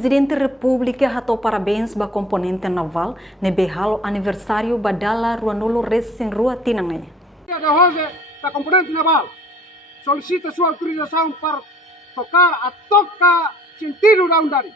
Presidente República hatou parabéns ba componente naval ne behalo aniversário badala ruanolo recém rua Tinangai. A componente naval solicita sua autorização para tocar sentido da undari.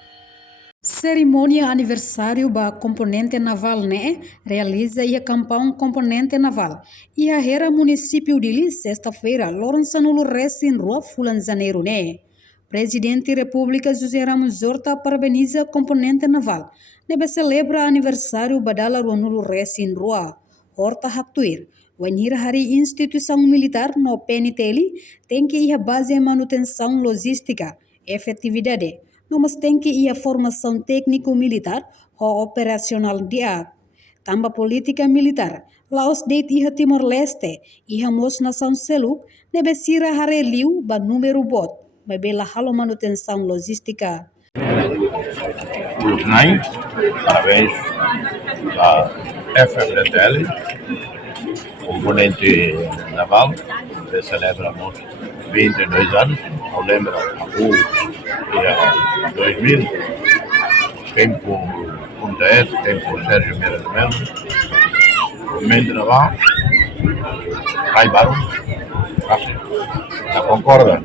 Cerimônia aniversário ba componente naval né realiza a campão componente naval e a era município de sexta-feira Lourenço recém rua Fulan Janeiro né. Presidente República José Ramos Horta parabeniza componente naval. Nebe celebra aniversário badala ruanulu recém rua. Horta hatuir. Wanhir hari instituição militar no PNTL tem que ir base manutenção logística, efetividade. Mas tem que ir formação técnico-militar ou operacional dia. Tamba política militar. Laos deit iha Timor-Leste, iha mos nação seluk, nebe sira hare liu ba número bot. Bebela halo manutenção logística. Parabéns à FMDTL, componente naval, que celebramos 22 anos, eu lembro a 2000, tempo Ponte, tempo Sérgio Meira de Melo, componente naval, Rai Barão, a Concorda,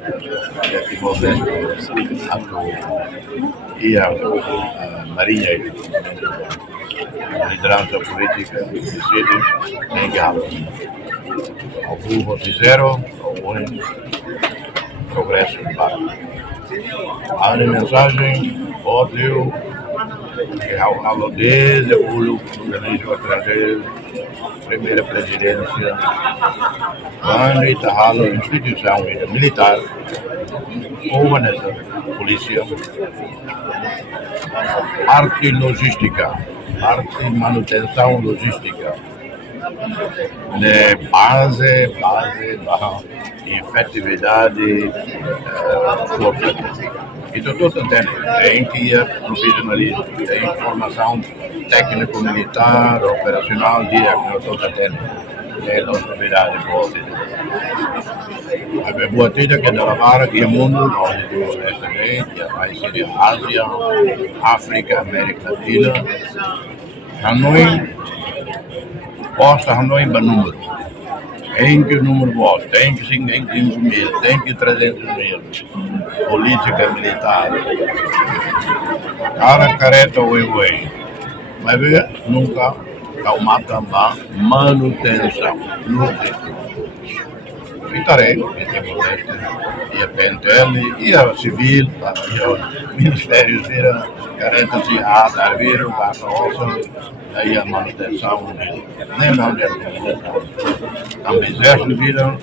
e a Marinha e a liderança política do sítio em Galo. Ao povo sincero, ao único progresso do barco. Há uma mensagem, ódio, que ao desde o organismo estrangeiro, primeira presidência, quando está a instituição militar, ou nessa polícia, arte logística, arte manutenção logística, base da efetividade força. Então, tudo tem que ir profissionalismo, tem formação técnico-militar, operacional, tudo tem. É novidade boa. A boa tida que é da Lavara, que é o mundo, onde do Oeste, que vai ser a Ásia, África, América Latina. Hanoi, posta Hanoi para número. Tem que o número bom, tem que 5 mil, tem que 300 mil. Política militar. Cara, careta, ué. Mas nunca calmata a manutenção. Ficarei, e a PNTL, e a Civil, e o Ministério vira, careta se ata, vira, a carroça, aí a manutenção, nem não é a manutenção. O Exército vira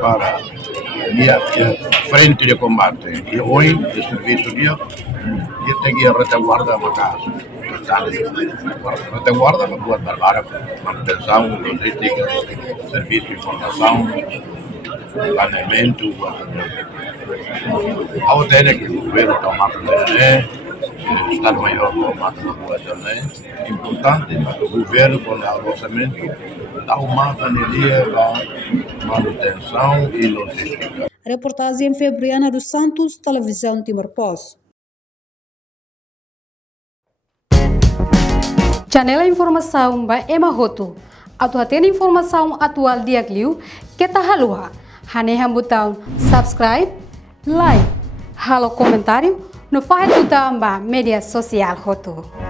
para a frente de combate, e hoje, de serviço dia, e tem que ir a retaguarda a casa. Retaguarda, uma boa trabalho, manutenção, logística, serviço de informação, planeamento. A OTN que o governo toma também, o Estado-Maior toma também. É importante que o governo, com o orçamento, dá uma panelia para manutenção e logística. Reportagem Febriana dos Santos, Televisão Timor-Post. Janela Informação by Emma Roto. Atu atena informação atual dia Gliu, que tá halua. Haneha botão subscribe, like, halo comentário, no faz botão ba mídia social Roto.